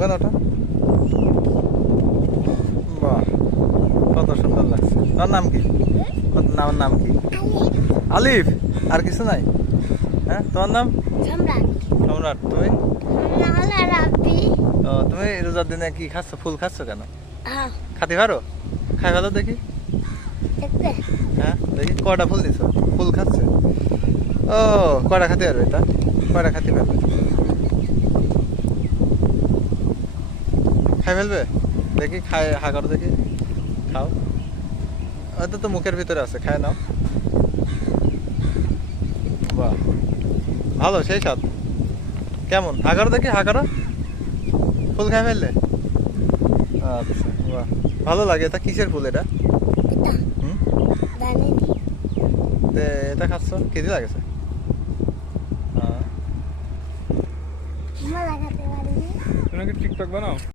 কেন ওটা? বাহ, কত সুন্দর লাগছে। তোর নাম কি? নামের নাম কি? আলিফ। আর কিছু নাই? হ্যাঁ, তোমার নাম? সম্রাট। তুমি? ও, তুমি রোজার দিনে কি খাচ্ছ? ফুল খাচ্ছ কেন? খাতে পারো? খাই ভালো দেখি। হ্যাঁ, দেখি কয়টা ফুল দিছো? ফুল খাচ্ছে। ও, কয়টা খাতে পারবে এটা? কয়টা খাতে পারবে? খাই ফেলবে? দেখি, খাই, হা করো দেখি। খাও। হয়তো তো মুখের ভিতরে আছে, খায় নাও। বাহ, ভালো, সেই স্বাদ। কেমন? হা করো দেখি, হা করো। ফুল খাই ফেললে? আচ্ছা, বাহ, ভালো লাগে। এটা কিসের ফুল এটা? হুম, এটা খাচ্ছ, কেজি লাগেছে? তুমি কি টিকটক বানাও?